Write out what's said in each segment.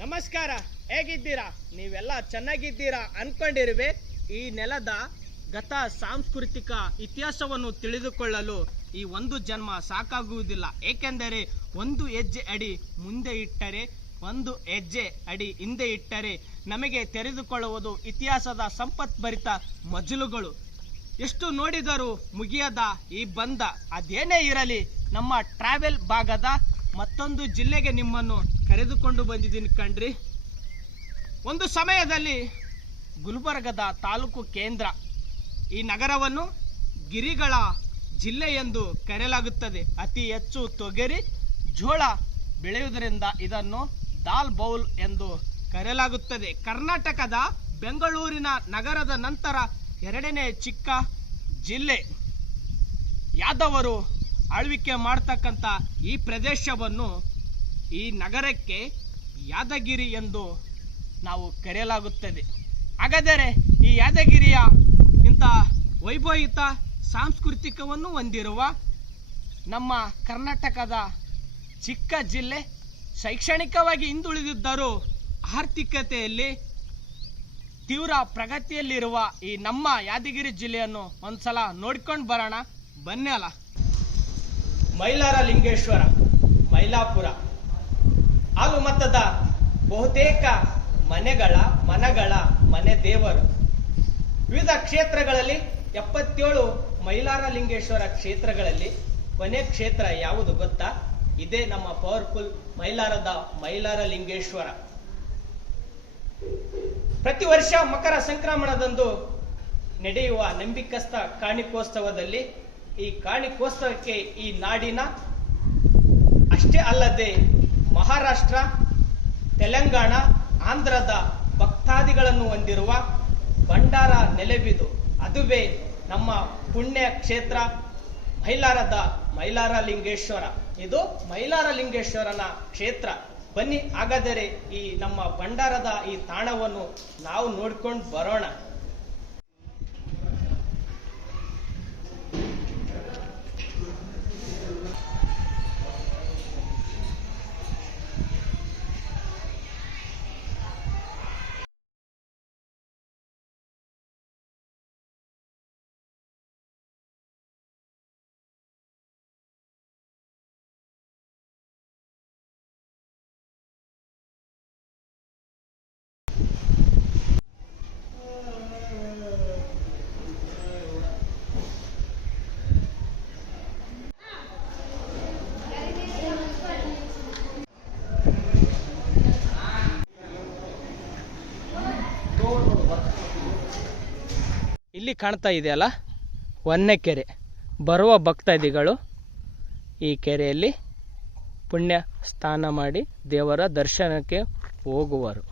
ನಮಸ್ಕಾರ, ಹೇಗಿದ್ದೀರಾ? ನೀವೆಲ್ಲ ಚೆನ್ನಾಗಿದ್ದೀರಾ ಅನ್ಕೊಂಡಿರುವೆ. ಈ ನೆಲದ ಗತ ಸಾಂಸ್ಕೃತಿಕ ಇತಿಹಾಸವನ್ನು ತಿಳಿದುಕೊಳ್ಳಲು ಈ ಒಂದು ಜನ್ಮ ಸಾಕಾಗುವುದಿಲ್ಲ. ಏಕೆಂದರೆ ಒಂದು ಹೆಜ್ಜೆ ಅಡಿ ಮುಂದೆ ಇಟ್ಟರೆ, ಒಂದು ಹೆಜ್ಜೆ ಅಡಿ ಹಿಂದೆ ಇಟ್ಟರೆ ನಮಗೆ ತೆರೆದುಕೊಳ್ಳುವುದು ಇತಿಹಾಸದ ಸಂಪತ್ಭರಿತ ಮಜಲುಗಳು. ಎಷ್ಟು ನೋಡಿದರೂ ಮುಗಿಯದ ಈ ಬಂಧ. ಅದೇನೇ ಇರಲಿ, ನಮ್ಮ ಟ್ರಾವೆಲ್ ಭಾಗದ ಮತ್ತೊಂದು ಜಿಲ್ಲೆಗೆ ನಿಮ್ಮನ್ನು ಕರೆದುಕೊಂಡು ಬಂದಿದ್ದೀನಿ ಕಣ್ರಿ. ಒಂದು ಸಮಯದಲ್ಲಿ ಗುಲ್ಬರ್ಗದ ತಾಲೂಕು ಕೇಂದ್ರ, ಈ ನಗರವನ್ನು ಗಿರಿಗಳ ಜಿಲ್ಲೆ ಎಂದು ಕರೆಯಲಾಗುತ್ತದೆ. ಅತಿ ಹೆಚ್ಚು ತೊಗರಿ ಜೋಳ ಬೆಳೆಯುವುದರಿಂದ ಇದನ್ನು ದಾಲ್ ಬೌಲ್ ಎಂದು ಕರೆಯಲಾಗುತ್ತದೆ. ಕರ್ನಾಟಕದ ಬೆಂಗಳೂರಿನ ನಗರದ ನಂತರ ಎರಡನೇ ಚಿಕ್ಕ ಜಿಲ್ಲೆ. ಯಾದವರು ಆಳ್ವಿಕೆ ಮಾಡ್ತಕ್ಕಂಥ ಈ ಪ್ರದೇಶವನ್ನು, ಈ ನಗರಕ್ಕೆ ಯಾದಗಿರಿ ಎಂದು ನಾವು ಕರೆಯಲಾಗುತ್ತದೆ. ಹಾಗಾದರೆ ಈ ಯಾದಗಿರಿಯ ಇಂಥ ವೈಭವಯುತ ಸಾಂಸ್ಕೃತಿಕವನ್ನು ಹೊಂದಿರುವ ನಮ್ಮ ಕರ್ನಾಟಕದ ಚಿಕ್ಕ ಜಿಲ್ಲೆ, ಶೈಕ್ಷಣಿಕವಾಗಿ ಹಿಂದುಳಿದಿದ್ದರೂ ಆರ್ಥಿಕತೆಯಲ್ಲಿ ತೀವ್ರ ಪ್ರಗತಿಯಲ್ಲಿರುವ ಈ ನಮ್ಮ ಯಾದಗಿರಿ ಜಿಲ್ಲೆಯನ್ನು ಒಂದ್ಸಲ ನೋಡ್ಕೊಂಡು ಬರೋಣ ಬನ್ನಿ ಅಲ್ಲ. ಮೈಲಾರ ಲಿಂಗೇಶ್ವರ, ಮೈಲಾಪುರ ಹಾಲುಮತದ ಬಹುತೇಕ ಮನೆಗಳ ಮನೆ ದೇವರು. ವಿವಿಧ ಕ್ಷೇತ್ರಗಳಲ್ಲಿ 77 ಮೈಲಾರ ಲಿಂಗೇಶ್ವರ ಕ್ಷೇತ್ರಗಳಲ್ಲಿ ಕೊನೆ ಕ್ಷೇತ್ರ ಯಾವುದು ಗೊತ್ತಾ? ಇದೇ ನಮ್ಮ ಪವರ್ಫುಲ್ ಮೈಲಾರ ಲಿಂಗೇಶ್ವರ. ಪ್ರತಿ ವರ್ಷ ಮಕರ ಸಂಕ್ರಮಣದಂದು ನಡೆಯುವ ನಂಬಿಕಸ್ತ ಕಾಣಿಕೋತ್ಸವದಲ್ಲಿ, ಈ ಕಾಣಿಕೋತ್ಸವಕ್ಕೆ ಈ ನಾಡಿನ ಅಷ್ಟೇ ಅಲ್ಲದೆ ಮಹಾರಾಷ್ಟ್ರ, ತೆಲಂಗಾಣ, ಆಂಧ್ರದ ಭಕ್ತಾದಿಗಳನ್ನು ಹೊಂದಿರುವ ಭಂಡಾರ ನೆಲೆಬಿದು. ಅದುವೇ ನಮ್ಮ ಪುಣ್ಯ ಕ್ಷೇತ್ರ ಮೈಲಾರ ಲಿಂಗೇಶ್ವರ. ಇದು ಮೈಲಾರ ಲಿಂಗೇಶ್ವರನ ಕ್ಷೇತ್ರ. ಬನ್ನಿ ಹಾಗಾದರೆ ಈ ನಮ್ಮ ಭಂಡಾರದ ಈ ತಾಣವನ್ನು ನಾವು ನೋಡ್ಕೊಂಡು ಬರೋಣ. ಇಲ್ಲಿ ಕಾಣ್ತಾ ಇದೆಯಲ್ಲ ಹೊನ್ನೆಕೆರೆ. ಬರುವ ಭಕ್ತಾದಿಗಳು ಈ ಕೆರೆಯಲ್ಲಿ ಪುಣ್ಯ ಸ್ನಾನ ಮಾಡಿ ದೇವರ ದರ್ಶನಕ್ಕೆ ಹೋಗುವರು.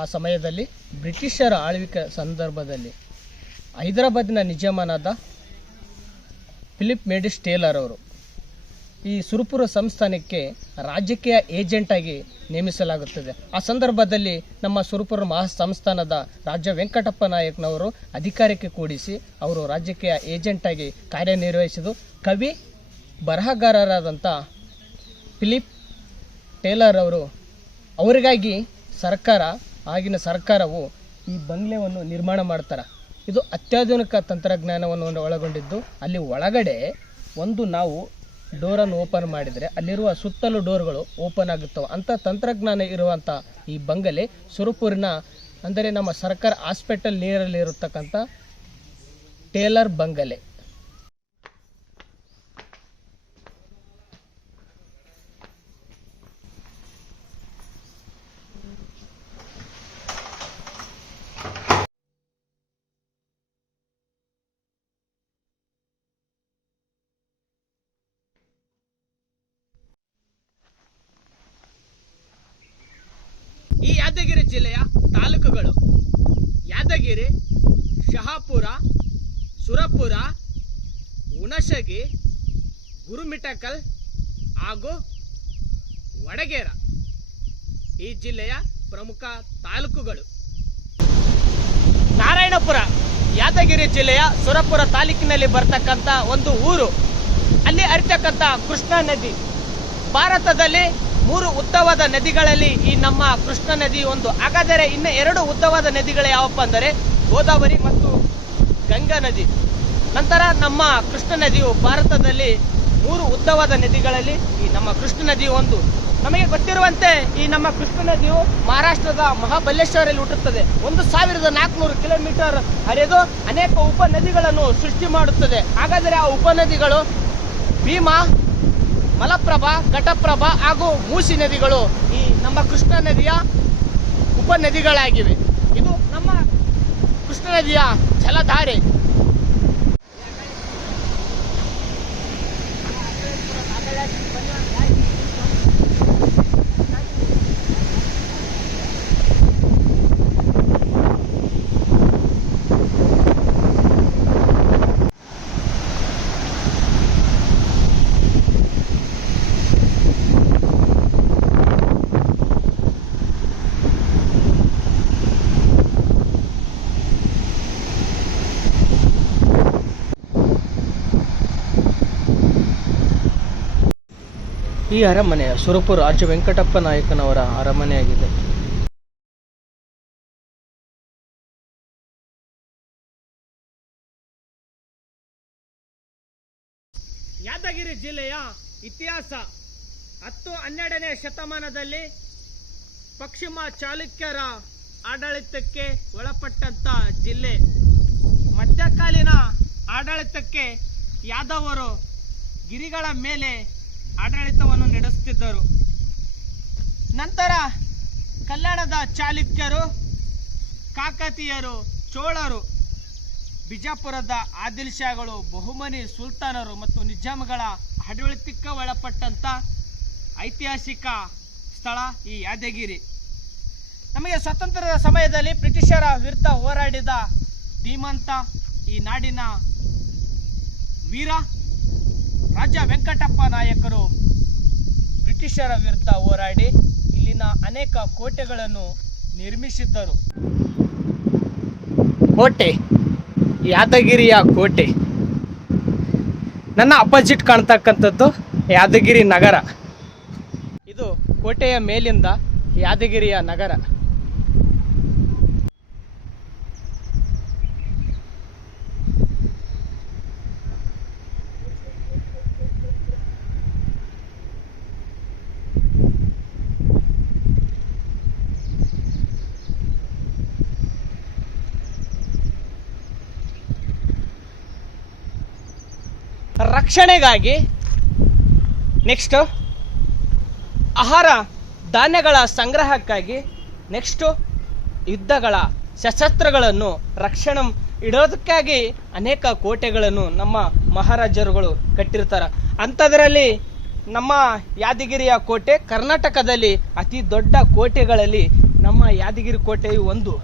ಆ ಸಮಯದಲ್ಲಿ ಬ್ರಿಟಿಷರ ಆಳ್ವಿಕೆ ಸಂದರ್ಭದಲ್ಲಿ ಹೈದರಾಬಾದಿನ ನಿಜಾಮನಾದ ಫಿಲಿಪ್ ಮೇಡಿಸ್ ಟೇಲರ್ ಅವರು ಈ ಸುರಪುರ ಸಂಸ್ಥಾನಕ್ಕೆ ರಾಜಕೀಯ ಏಜೆಂಟ್ ಆಗಿ ನೇಮಿಸಲಾಗುತ್ತದೆ. ಆ ಸಂದರ್ಭದಲ್ಲಿ ನಮ್ಮ ಸುರಪುರ ಮಹಾ ಸಂಸ್ಥಾನದ ರಾಜ ವೆಂಕಟಪ್ಪ ನಾಯಕನವರು ಅಧಿಕಾರಕ್ಕೆ ಕೂಡಿಸಿ ಅವರು ರಾಜಕೀಯ ಏಜೆಂಟ್ ಆಗಿ ಕಾರ್ಯನಿರ್ವಹಿಸಿದ್ದು. ಕವಿ ಬರಹಗಾರರಾದಂಥ ಫಿಲಿಪ್ ಟೇಲರ್ ಅವರು ಅವರಿಗಾಗಿ ಆಗಿನ ಸರ್ಕಾರವು ಈ ಬಂಗ್ಲೆಯನ್ನು ನಿರ್ಮಾಣ ಮಾಡ್ತಾರೆ. ಇದು ಅತ್ಯಾಧುನಿಕ ತಂತ್ರಜ್ಞಾನವನ್ನು ಒಳಗೊಂಡಿದ್ದು, ಅಲ್ಲಿ ಒಳಗಡೆ ನಾವು ಡೋರನ್ನು ಓಪನ್ ಮಾಡಿದರೆ ಅಲ್ಲಿರುವ ಸುತ್ತಲೂ ಡೋರ್ಗಳು ಓಪನ್ ಆಗುತ್ತವೆ. ಅಂಥ ತಂತ್ರಜ್ಞಾನ ಇರುವಂಥ ಈ ಬಂಗಲೆ ಸುರಪುರಿನ, ಅಂದರೆ ನಮ್ಮ ಸರ್ಕಾರ ಹಾಸ್ಪಿಟಲ್ ನೀರಲ್ಲಿರತಕ್ಕಂಥ ಟೇಲರ್ ಬಂಗಲೆ. ಜಿಲ್ಲೆಯ ತಾಲೂಕುಗಳು ಯಾದಗಿರಿ, ಶಹಾಪುರ, ಸುರಪುರ, ಹುಣಸಗಿ, ಗುರುಮಿಠಕಲ್ ಹಾಗೂ ವಡಗೇರ ಈ ಜಿಲ್ಲೆಯ ಪ್ರಮುಖ ತಾಲೂಕುಗಳು. ನಾರಾಯಣಪುರ ಯಾದಗಿರಿ ಜಿಲ್ಲೆಯ ಸುರಪುರ ತಾಲೂಕಿನಲ್ಲಿ ಬರ್ತಕ್ಕಂಥ ಒಂದು ಊರು. ಅಲ್ಲಿ ಹರಿತಕ್ಕಂಥ ಕೃಷ್ಣಾ ನದಿ. ಭಾರತದಲ್ಲಿ 3 ಉದ್ದವಾದ ನದಿಗಳಲ್ಲಿ ಈ ನಮ್ಮ ಕೃಷ್ಣಾ ನದಿ ಒಂದು. ಹಾಗಾದರೆ ಇನ್ನು 2 ಉದ್ದವಾದ ನದಿಗಳು ಯಾವಪ್ಪ ಅಂದರೆ ಗೋದಾವರಿ ಮತ್ತು ಗಂಗಾ ನದಿ. ನಂತರ ನಮ್ಮ ಕೃಷ್ಣಾ ನದಿಯು ಭಾರತದಲ್ಲಿ 3 ಉದ್ದವಾದ ನದಿಗಳಲ್ಲಿ ಈ ನಮ್ಮ ಕೃಷ್ಣಾ ನದಿ ಒಂದು. ನಮಗೆ ಗೊತ್ತಿರುವಂತೆ ಈ ನಮ್ಮ ಕೃಷ್ಣಾ ನದಿಯು ಮಹಾರಾಷ್ಟ್ರದ ಮಹಾಬಲೇಶ್ವರಲ್ಲಿ ಹುಟ್ಟುತ್ತದೆ. 1400 ಕಿಲೋಮೀಟರ್ ಹರಿದು ಅನೇಕ ಉಪನದಿಗಳನ್ನು ಸೃಷ್ಟಿ ಮಾಡುತ್ತದೆ. ಹಾಗಾದರೆ ಆ ಉಪನದಿಗಳು ಭೀಮಾ, ಮಲಪ್ರಭಾ, ಘಟಪ್ರಭಾ ಹಾಗೂ ಮೂಸಿ ನದಿಗಳು ಈ ನಮ್ಮ ಕೃಷ್ಣಾ ನದಿಯ ಉಪನದಿಗಳಾಗಿವೆ. ಇದು ನಮ್ಮ ಕೃಷ್ಣಾ ನದಿಯ ಜಲಧಾರೆ. ಈ ಅರಮನೆಯ ಸುರಪುರ ರಾಜ ವೆಂಕಟಪ್ಪ ನಾಯಕನವರ ಅರಮನೆಯಾಗಿದೆ. ಯಾದಗಿರಿ ಜಿಲ್ಲೆಯ ಇತಿಹಾಸ 10-12ನೇ ಶತಮಾನದಲ್ಲಿ ಪಶ್ಚಿಮ ಚಾಲುಕ್ಯರ ಆಡಳಿತಕ್ಕೆ ಒಳಪಟ್ಟಂತ ಜಿಲ್ಲೆ. ಮಧ್ಯಕಾಲೀನ ಆಡಳಿತಕ್ಕೆ ಯಾದವರು ಗಿರಿಗಳ ಮೇಲೆ ಆಡಳಿತವನ್ನು ನಡೆಸುತ್ತಿದ್ದರು. ನಂತರ ಕಲ್ಯಾಣದ ಚಾಲುಕ್ಯರು, ಕಾಕತೀಯರು, ಚೋಳರು, ಬಿಜಾಪುರದ ಆದಿಲ್ ಶಾಗಳು, ಬಹುಮನಿ ಸುಲ್ತಾನರು ಮತ್ತು ನಿಜಾಮಗಳ ಆಡಳಿತಕ್ಕೆ ಒಳಪಟ್ಟಂತ ಐತಿಹಾಸಿಕ ಸ್ಥಳ ಈ ಯಾದಗಿರಿ. ನಮಗೆ ಸ್ವಾತಂತ್ರ್ಯದ ಸಮಯದಲ್ಲಿ ಬ್ರಿಟಿಷರ ವಿರುದ್ಧ ಹೋರಾಡಿದ ಧೀಮಂತ ಈ ನಾಡಿನ ವೀರ ರಾಜ ವೆಂಕಟಪ್ಪ ನಾಯಕರು ಬ್ರಿಟಿಷರ ವಿರುದ್ಧ ಹೋರಾಡಿ ಇಲ್ಲಿನ ಅನೇಕ ಕೋಟೆಗಳನ್ನು ನಿರ್ಮಿಸಿದ್ದರು. ಕೋಟೆ, ಯಾದಗಿರಿಯ ಕೋಟೆ. ನನ್ನ ಅಪೋಸಿಟ್ ಕಾಣ್ತಕ್ಕಂಥದ್ದು ಯಾದಗಿರಿ ನಗರ. ಇದು ಕೋಟೆಯ ಮೇಲಿಂದ ಯಾದಗಿರಿಯ ನಗರ. ರಕ್ಷಣೆಗಾಗಿ ನೆಕ್ಸ್ಟ್ ಆಹಾರ ಧಾನ್ಯಗಳ ಸಂಗ್ರಹಕ್ಕಾಗಿ ನೆಕ್ಸ್ಟ್ ಯುದ್ಧಗಳ ಶಸ್ತ್ರಾಸ್ತ್ರಗಳನ್ನು ರಕ್ಷಣೆ ಇಡೋದಕ್ಕಾಗಿ ಅನೇಕ ಕೋಟೆಗಳನ್ನು ನಮ್ಮ ಮಹಾರಾಜರುಗಳು ಕಟ್ಟಿರ್ತಾರೆ. ಅಂಥದ್ರಲ್ಲಿ ನಮ್ಮ ಯಾದಗಿರಿಯ ಕೋಟೆ ಕರ್ನಾಟಕದಲ್ಲಿ ಅತಿ ದೊಡ್ಡ ಕೋಟೆಗಳಲ್ಲಿ ನಮ್ಮ ಯಾದಗಿರಿ ಕೋಟೆಯು ಒಂದು.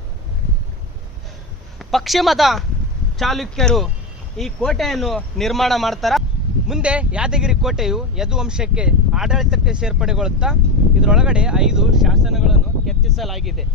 ಪಶ್ಚಿಮದ ಚಾಲುಕ್ಯರು ಈ ಕೋಟೆಯನ್ನು ನಿರ್ಮಾಣ ಮಾಡ್ತಾರ. ಮುಂದೆ ಯಾದಗಿರಿ ಕೋಟೆಯು ಯದುವಂಶಕ್ಕೆ ಆಡಳಿತಕ್ಕೆ ಸೇರ್ಪಡೆಗೊಳ್ಳುತ್ತಾ ಇದರೊಳಗಡೆ 5 ಶಾಸನಗಳನ್ನು ಕೆತ್ತಿಸಲಾಗಿದೆ.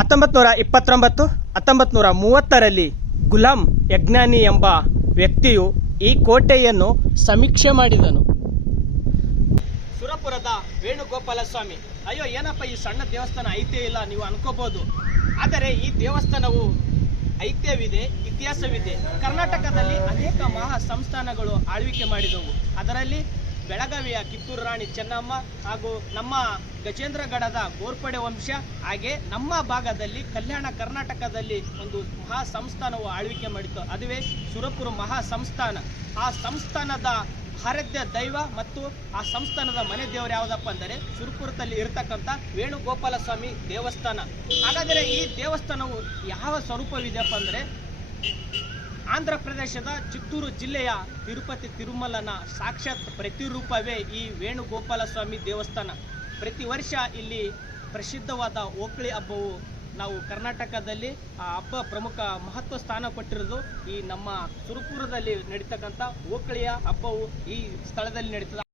ಹತ್ತೊಂಬತ್ತು 1930ರಲ್ಲಿ ಗುಲಾಂ ಯಜ್ಞಾನಿ ಎಂಬ ವ್ಯಕ್ತಿಯು ಈ ಕೋಟೆಯನ್ನು ಸಮೀಕ್ಷೆ ಮಾಡಿದನು. ಸುರಪುರದ ವೇಣುಗೋಪಾಲ ಸ್ವಾಮಿ, ಅಯ್ಯೋ ಏನಪ್ಪ ಈ ಸಣ್ಣ ದೇವಸ್ಥಾನ ಐತೆ ಇಲ್ಲ ನೀವು ಅನ್ಕೋಬಹುದು. ಆದರೆ ಈ ದೇವಸ್ಥಾನವು ಐತಿಹ್ಯವಿದೆ, ಇತಿಹಾಸವಿದೆ. ಕರ್ನಾಟಕದಲ್ಲಿ ಅನೇಕ ಮಹಾ ಸಂಸ್ಥಾನಗಳು ಆಳ್ವಿಕೆ ಮಾಡಿದವು. ಅದರಲ್ಲಿ ಬೆಳಗಾವಿಯ ಕಿತ್ತೂರು ರಾಣಿ ಚೆನ್ನಮ್ಮ ಹಾಗೂ ನಮ್ಮ ಗಜೇಂದ್ರಗಡದ ಗೋರ್ಪಡೆ ವಂಶ, ಹಾಗೆ ನಮ್ಮ ಭಾಗದಲ್ಲಿ ಕಲ್ಯಾಣ ಕರ್ನಾಟಕದಲ್ಲಿ ಒಂದು ಮಹಾ ಸಂಸ್ಥಾನವು ಆಳ್ವಿಕೆ ಮಾಡಿತು. ಅದುವೇ ಸುರಪುರ ಮಹಾ ಸಂಸ್ಥಾನ. ಆ ಸಂಸ್ಥಾನದ ಆರಾಧ್ಯ ದೈವ ಮತ್ತು ಆ ಸಂಸ್ಥಾನದ ಮನೆ ದೇವರು ಯಾವುದಪ್ಪ ಅಂದರೆ ಸುರಪುರದಲ್ಲಿ ಇರತಕ್ಕಂಥ ವೇಣುಗೋಪಾಲ ಸ್ವಾಮಿ ದೇವಸ್ಥಾನ. ಹಾಗಾದರೆ ಈ ದೇವಸ್ಥಾನವು ಯಾವ ಸ್ವರೂಪವಿದೆಯಪ್ಪ ಅಂದರೆ ಆಂಧ್ರ ಪ್ರದೇಶದ ಚಿತ್ತೂರು ಜಿಲ್ಲೆಯ ತಿರುಪತಿ ತಿರುಮಲನ ಸಾಕ್ಷಾತ್ ಪ್ರತಿರೂಪವೇ ಈ ವೇಣುಗೋಪಾಲ ಸ್ವಾಮಿ ದೇವಸ್ಥಾನ. ಪ್ರತಿ ವರ್ಷ ಇಲ್ಲಿ ಪ್ರಸಿದ್ಧವಾದ ಓಕಳಿ ಹಬ್ಬವು ನಾವು ಕರ್ನಾಟಕದಲ್ಲಿ ಆ ಹಬ್ಬ ಪ್ರಮುಖ ಮಹತ್ವ ಸ್ಥಾನ ಕೊಟ್ಟಿರೋದು ಈ ನಮ್ಮ ಸುರಪುರದಲ್ಲಿ ನಡೀತಕ್ಕಂಥ ಓಕಳಿಯ ಹಬ್ಬವು ಈ ಸ್ಥಳದಲ್ಲಿ ನಡೀತದೆ.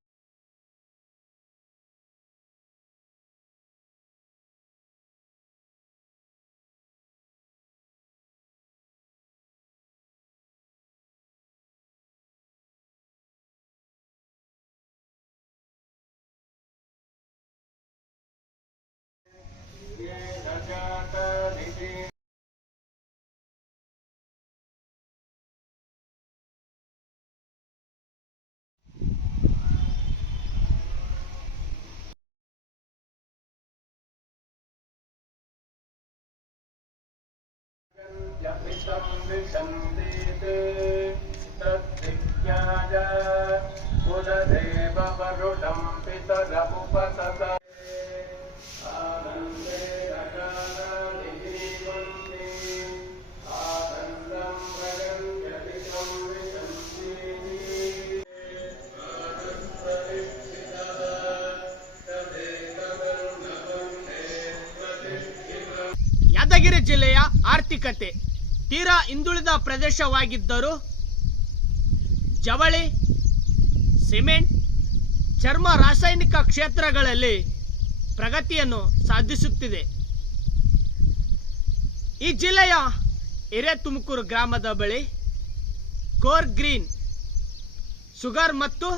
ಯಾದಗಿರಿ ಜಿಲ್ಲೆಯ ಆರ್ಥಿಕತೆ ತೀರಾ ಹಿಂದುಳಿದ ಪ್ರದೇಶವಾಗಿದ್ದರೂ ಜವಳಿ, ಸಿಮೆಂಟ್, ಚರ್ಮ, ರಾಸಾಯನಿಕ ಕ್ಷೇತ್ರಗಳಲ್ಲಿ ಪ್ರಗತಿಯನ್ನು ಸಾಧಿಸುತ್ತಿದೆ. ಈ ಜಿಲ್ಲೆಯ ಹಿರೇತುಮಕೂರು ಗ್ರಾಮದ ಬಳಿ ಕೋರ್ ಗ್ರೀನ್ ಶುಗರ್ ಮತ್ತು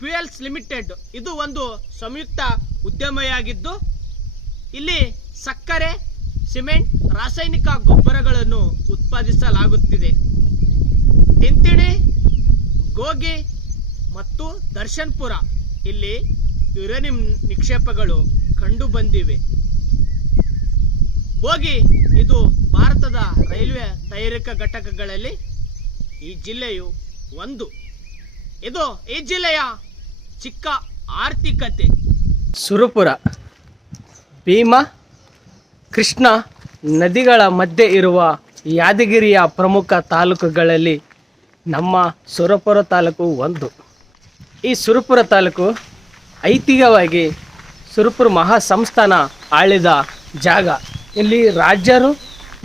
ಫ್ಯೂಯಲ್ಸ್ ಲಿಮಿಟೆಡ್ ಇದು ಒಂದು ಸಂಯುಕ್ತ ಉದ್ಯಮವಾಗಿದ್ದು ಇಲ್ಲಿ ಸಕ್ಕರೆ, ಸಿಮೆಂಟ್, ರಾಸಾಯನಿಕ ಗೊಬ್ಬರಗಳನ್ನು ಉತ್ಪಾದಿಸಲಾಗುತ್ತಿದೆ. ತಿಂತಿಣಿ, ಗೋಗಿ ಮತ್ತು ದರ್ಶನ್ಪುರ ಇಲ್ಲಿ ಯುರೇನಿಯಂ ನಿಕ್ಷೇಪಗಳು ಕಂಡು ಬಂದಿವೆ. ಬೋಗಿ ಇದು ಭಾರತದ ರೈಲ್ವೆ ತಯಾರಿಕಾ ಘಟಕಗಳಲ್ಲಿ ಈ ಜಿಲ್ಲೆಯು ಒಂದು. ಇದು ಈ ಜಿಲ್ಲೆಯ ಚಿಕ್ಕ ಆರ್ಥಿಕತೆ. ಸುರಪುರ ಭೀಮಾ, ಕೃಷ್ಣ ನದಿಗಳ ಮಧ್ಯೆ ಇರುವ ಯಾದಗಿರಿಯ ಪ್ರಮುಖ ತಾಲೂಕುಗಳಲ್ಲಿ ನಮ್ಮ ಸುರಪುರ ತಾಲೂಕು ಒಂದು. ಈ ಸುರಪುರ ತಾಲೂಕು ಐತಿಹ್ಯವಾಗಿ ಸುರಪುರ ಮಹಾ ಸಂಸ್ಥಾನ ಆಳಿದ ಜಾಗ. ಇಲ್ಲಿ ರಾಜರು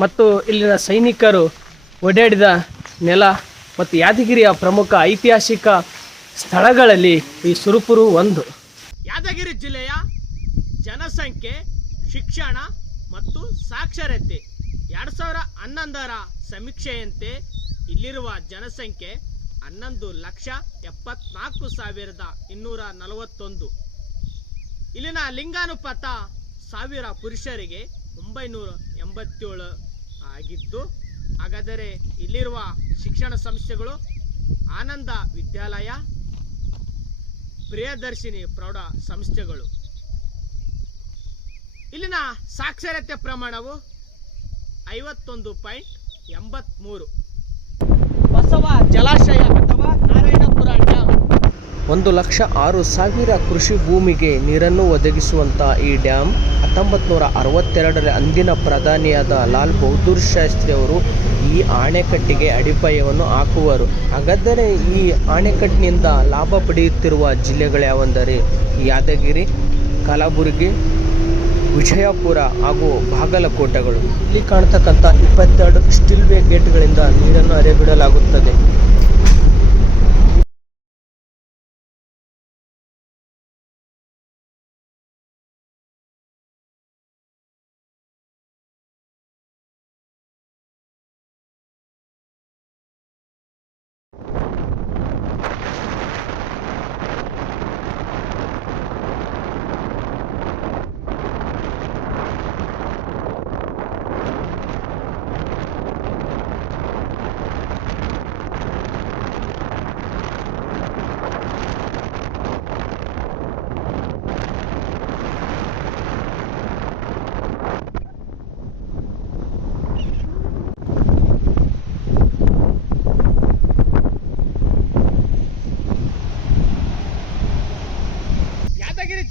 ಮತ್ತು ಇಲ್ಲಿನ ಸೈನಿಕರು ಓಡಾಡಿದ ನೆಲ ಮತ್ತು ಯಾದಗಿರಿಯ ಪ್ರಮುಖ ಐತಿಹಾಸಿಕ ಸ್ಥಳಗಳಲ್ಲಿ ಈ ಸುರಪುರ ಒಂದು. ಯಾದಗಿರಿ ಜಿಲ್ಲೆಯ ಜನಸಂಖ್ಯೆ, ಶಿಕ್ಷಣ ಮತ್ತು ಸಾಕ್ಷರತೆ 2011ರ ಸಮೀಕ್ಷೆಯಂತೆ ಇಲ್ಲಿರುವ ಜನಸಂಖ್ಯೆ 11,74,241. ಇಲ್ಲಿನ ಲಿಂಗಾನುಪಾತ 1000 ಪುರುಷರಿಗೆ 987 ಆಗಿದ್ದು, ಹಾಗಾದರೆ ಇಲ್ಲಿರುವ ಶಿಕ್ಷಣ ಸಂಸ್ಥೆಗಳು ಆನಂದ ವಿದ್ಯಾಲಯ, ಪ್ರಿಯದರ್ಶಿನಿ ಪ್ರೌಢ ಸಂಸ್ಥೆಗಳು. ಇಲ್ಲಿನ ಸಾಕ್ಷರತೆ ಪ್ರಮಾಣವು 51.83. ಬಸವ ಜಲಾಶಯ ಅಥವಾ ನಾರಾಯಣಪುರ ಡ್ಯಾಮ್ 1,06,000 ಕೃಷಿ ಭೂಮಿಗೆ ನೀರನ್ನು ಒದಗಿಸುವಂಥ ಈ ಡ್ಯಾಮ್ 1962ರ ಅಂದಿನ ಪ್ರಧಾನಿಯಾದ ಲಾಲ್ ಬಹದ್ದೂರ್ ಶಾಸ್ತ್ರಿ ಅವರು ಈ ಅಣೆಕಟ್ಟಿಗೆ ಅಡಿಪಾಯವನ್ನು ಹಾಕುವರು. ಹಾಗಾದರೆ ಈ ಅಣೆಕಟ್ಟಿನಿಂದ ಲಾಭ ಪಡೆಯುತ್ತಿರುವ ಜಿಲ್ಲೆಗಳು ಯಾವೆಂದರೆ ಯಾದಗಿರಿ, ಕಲಬುರಗಿ, ವಿಜಯಪುರ ಹಾಗೂ ಬಾಗಲಕೋಟೆಗಳು. ಇಲ್ಲಿ ಕಾಣತಕ್ಕಂಥ 22 ಸ್ಟಿಲ್ವೇ ಗೇಟ್ಗಳಿಂದ ನೀರನ್ನು ಹರಿಬಿಡಲಾಗುತ್ತದೆ.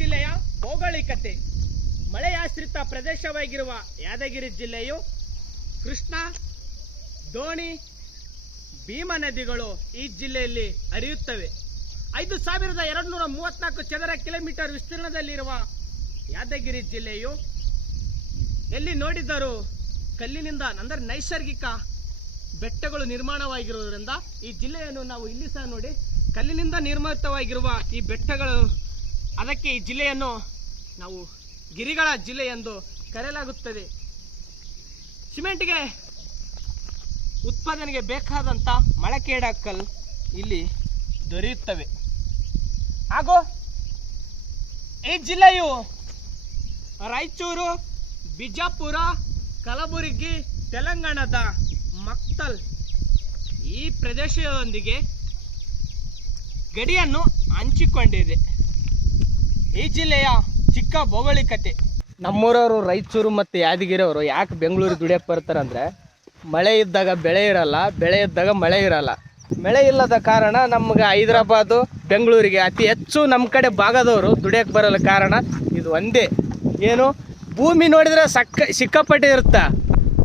ಜಿಲ್ಲೆಯ ಭೌಗೋಳಿಕತೆ. ಮಳೆಯಾಶ್ರಿತ ಪ್ರದೇಶವಾಗಿರುವ ಯಾದಗಿರಿ ಜಿಲ್ಲೆಯು ಕೃಷ್ಣ, ದೋಣಿ, ಭೀಮಾ ನದಿಗಳು ಈ ಜಿಲ್ಲೆಯಲ್ಲಿ ಹರಿಯುತ್ತವೆ. 5234 ಚದರ ಕಿಲೋಮೀಟರ್ ವಿಸ್ತೀರ್ಣದಲ್ಲಿರುವ ಯಾದಗಿರಿ ಜಿಲ್ಲೆಯು ಎಲ್ಲಿ ನೋಡಿದರೂ ಕಲ್ಲಿನಿಂದ ಅಂದರೆ ನೈಸರ್ಗಿಕ ಬೆಟ್ಟಗಳು ನಿರ್ಮಾಣವಾಗಿರುವುದರಿಂದ ಈ ಜಿಲ್ಲೆಯನ್ನು ನಾವು ಇಲ್ಲಿ ಸಹ ನೋಡಿ ಕಲ್ಲಿನಿಂದ ನಿರ್ಮಿತವಾಗಿರುವ ಈ ಬೆಟ್ಟಗಳು, ಅದಕ್ಕೆ ಈ ಜಿಲ್ಲೆಯನ್ನು ನಾವು ಗಿರಿಗಳ ಜಿಲ್ಲೆ ಎಂದು ಕರೆಯಲಾಗುತ್ತದೆ. ಸಿಮೆಂಟ್ಗೆ ಉತ್ಪಾದನೆಗೆ ಬೇಕಾದಂಥ ಮಳಖೇಡ ಇಲ್ಲಿ ದೊರೆಯುತ್ತವೆ. ಹಾಗೂ ಈ ಜಿಲ್ಲೆಯು ರಾಯಚೂರು, ಬಿಜಾಪುರ, ಕಲಬುರಗಿ, ತೆಲಂಗಾಣದ ಮಕ್ತಲ್ ಈ ಪ್ರದೇಶದೊಂದಿಗೆ ಗಡಿಯನ್ನು ಹಂಚಿಕೊಂಡಿದೆ. ಈ ಜಿಲ್ಲೆಯ ಚಿಕ್ಕ ಭೌಗೋಳಿಕತೆ. ನಮ್ಮೂರವರು ರಾಯಚೂರು ಮತ್ತು ಯಾದಗಿರಿ ಅವರು ಯಾಕೆ ಬೆಂಗಳೂರಿಗೆ ದುಡಿಯಕ್ಕೆ ಬರ್ತಾರಂದ್ರೆ, ಮಳೆ ಇದ್ದಾಗ ಬೆಳೆ ಇರಲ್ಲ, ಬೆಳೆ ಇದ್ದಾಗ ಮಳೆ ಇರಲ್ಲ. ಮಳೆ ಇಲ್ಲದ ಕಾರಣ ನಮ್ಗೆ ಹೈದರಾಬಾದು, ಬೆಂಗಳೂರಿಗೆ ಅತಿ ಹೆಚ್ಚು ನಮ್ಮ ಕಡೆ ಭಾಗದವರು ದುಡಿಯಕ್ಕೆ ಬರಲ್ಲ. ಕಾರಣ ಇದು ಒಂದೇ, ಏನು ಭೂಮಿ ನೋಡಿದ್ರೆ ಸಿಕ್ಕಾಪಟ್ಟೆ ಇರುತ್ತೆ,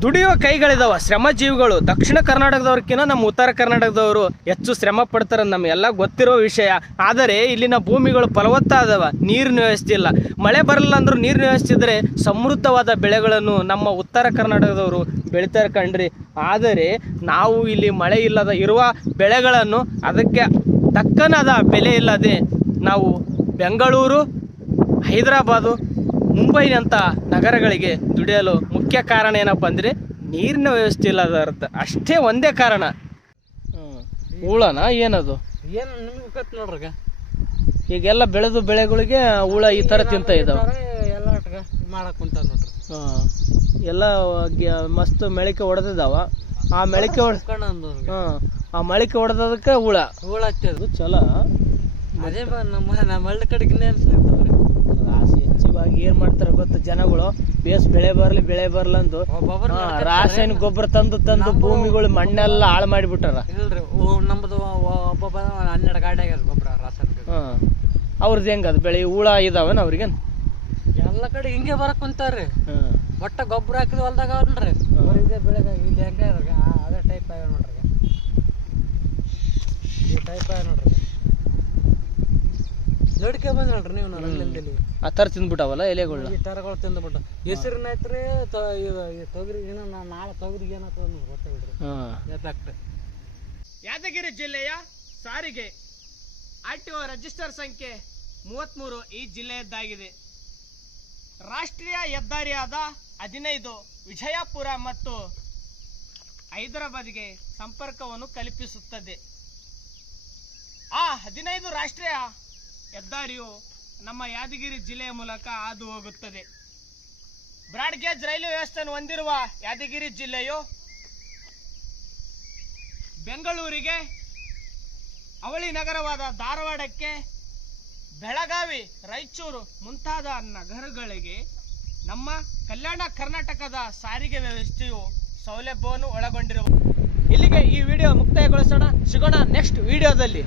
ದುಡಿಯುವ ಕೈಗಳಿದಾವ, ಶ್ರಮಜೀವಿಗಳು. ದಕ್ಷಿಣ ಕರ್ನಾಟಕದವ್ರಕ್ಕಿಂತ ನಮ್ಮ ಉತ್ತರ ಕರ್ನಾಟಕದವರು ಹೆಚ್ಚು ಶ್ರಮ ಪಡ್ತಾರೆ, ನಮಗೆಲ್ಲ ಗೊತ್ತಿರೋ ವಿಷಯ. ಆದರೆ ಇಲ್ಲಿನ ಭೂಮಿಗಳು ಫಲವತ್ತಾದವ, ನೀರಿನ ವ್ಯವಸ್ಥೆ ಇಲ್ಲ. ಮಳೆ ಬರಲ್ಲ ಅಂದ್ರೂ ನೀರಿನ ವ್ಯವಸ್ಥೆ ಇದ್ದರೆ ಸಮೃದ್ಧವಾದ ಬೆಳೆಗಳನ್ನು ನಮ್ಮ ಉತ್ತರ ಕರ್ನಾಟಕದವರು ಬೆಳಿತಾರೆ ಕಣ್ರಿ. ಆದರೆ ನಾವು ಇಲ್ಲಿ ಮಳೆ ಇಲ್ಲದ ಇರುವ ಬೆಳೆಗಳನ್ನು ಅದಕ್ಕೆ ತಕ್ಕನಾದ ಬೆಲೆ ಇಲ್ಲದೆ ನಾವು ಬೆಂಗಳೂರು, ಹೈದರಾಬಾದು, ಮುಂಬೈನಂಥ ನಗರಗಳಿಗೆ ದುಡಿಯಲು ಮುಖ್ಯ ಕಾರಣ ಏನಪ್ಪ ಅಂದರೆ ನೀರಿನ ವ್ಯವಸ್ಥೆ ಇಲ್ಲದ ಅಷ್ಟೇ ಒಂದೇ ಕಾರಣ. ಹುಳನ ಏನದು ಏನು ನಿಮ್ಗೆ ಗೊತ್ತು ನೋಡ್ರಿ. ಈಗೆಲ್ಲ ಬೆಳೆದು ಬೆಳೆಗಳಿಗೆ ಹುಳ ಈ ಥರ ತಿಂತ ಇದಾವೆ ಎಲ್ಲ ಮಾಡಕ್ ಕುಂತ ನೋಡ್ರಿ. ಎಲ್ಲ ಮಸ್ತ್ ಮೆಳಿಕೆ ಹೊಡೆದಿದ್ದಾವ. ಆ ಮೆಳಿಕೆ ಆ ಮಳಿಕೆ ಹೊಡೆದದಕ್ಕೆ ಹುಳ ಹಚ್ಚೋದು ಚಲೋ. ಅದೇ ನಮ್ಮ ಹಳ್ಳಿ ಕಡೆಗಿನೇ ಅನ್ಸ್ಲಿರ್ತದ್ರಿ. ಹೆಚ್ಚಿವಾಗಿ ಏನ್ ಮಾಡ್ತಾರೆ ಗೊತ್ತ, ಜನಗಳು ಬೇಸ್ ಬೆಳೆ ಬರ್ಲಿ ಅಂದು ರಾಸಾಯನಿಕ ಗೊಬ್ಬರ ತಂದು ಭೂಮಿಗಳು ಮಣ್ಣೆಲ್ಲ ಹಾಳು ಮಾಡಿಬಿಟ್ಟಾರ. ಇಲ್ರಿ ನಮ್ದು ಒಬ್ಬೊಬ್ಬ 12 ಗಾಡಿ ಆಗ್ಯಾರ ಗೊಬ್ಬರ ರಾಸಾಯನಿಕ. ಅವ್ರದ್ದು ಹೆಂಗದ ಬೆಳೆ ಹುಳ ಇದಾವನ ಅವ್ರಿಗೆ? ಎಲ್ಲ ಕಡೆ ಹಿಂಗೆ ಬರಕ್ ಕುಂತಾರ್ರಿ. ಒಟ್ಟ ಗೊಬ್ಬರ ಹಾಕಿದ ಹೊಲ್ದಾಗ ಅವ್ರನ್ರಿ ಇದೇ ಬೆಳೆಗ ಇಲ್ಲಿ ಹೆಂಗ ಅದೇ ಟೈಪ್ ಆಗ್ಯಾವ ನೋಡ್ರಿ. ಈ ಟೈಪ್ ಆಗ್ಯಾವ ನೋಡ್ರಿ. ನೋಡ್ಕೆ ಬಂದ್ರಿ ನೀವು ಅಲ್ಲಿಂದಲ್ಲಿ ಆ ಥರ ತಿಂದ್ಬಿಟ್ಟಾವಲ್ಲ ಎಲೆಗಳು. ಈ ಥರಗಳು ತಿಂದ್ಬಿಟ್ಟು ಹೆಸರಿನ ಐತ್ರಿ ತೊಗರಿ ನಾಳೆ ತೊಗರಿಗೆ ಏನಾಗ್ತದ ಗೊತ್ತಾಗಿಲ್ರಿ ಎಫೆಕ್ಟ್. ಯಾದಗಿರಿ ಜಿಲ್ಲೆಯ ಸಾರಿಗೆ RTO ರಿಜಿಸ್ಟರ್ ಸಂಖ್ಯೆ 33 ಈ ಜಿಲ್ಲೆಯದ್ದಾಗಿದೆ. ರಾಷ್ಟ್ರೀಯ ಹೆದ್ದಾರಿಯಾದ 15 ವಿಜಯಪುರ ಮತ್ತು ಹೈದರಾಬಾದ್ಗೆ ಸಂಪರ್ಕವನ್ನು ಕಲ್ಪಿಸುತ್ತದೆ. ಆ 15 ರಾಷ್ಟ್ರೀಯ ಹೆದ್ದಾರಿಯು ನಮ್ಮ ಯಾದಗಿರಿ ಜಿಲ್ಲೆಯ ಮೂಲಕ ಹಾದು ಹೋಗುತ್ತದೆ. ಬ್ರಾಡ್ಗೇಜ್ ರೈಲು ವ್ಯವಸ್ಥೆಯನ್ನು ಹೊಂದಿರುವ ಯಾದಗಿರಿ ಜಿಲ್ಲೆಯು ಬೆಂಗಳೂರಿಗೆ, ಅವಳಿ ನಗರವಾದ ಧಾರವಾಡಕ್ಕೆ, ಬೆಳಗಾವಿ, ರಾಯಚೂರು ಮುಂತಾದ ನಗರಗಳಿಗೆ ನಮ್ಮ ಕಲ್ಯಾಣ ಕರ್ನಾಟಕದ ಸಾರಿಗೆ ವ್ಯವಸ್ಥೆಯು ಸೌಲಭ್ಯವನ್ನು ಒಳಗೊಂಡಿರುವ. ಇಲ್ಲಿಗೆ ಈ ವಿಡಿಯೋ ಮುಕ್ತಾಯಗೊಳಿಸೋಣ. ಸಿಗೋಣ ನೆಕ್ಸ್ಟ್ ವಿಡಿಯೋದಲ್ಲಿ.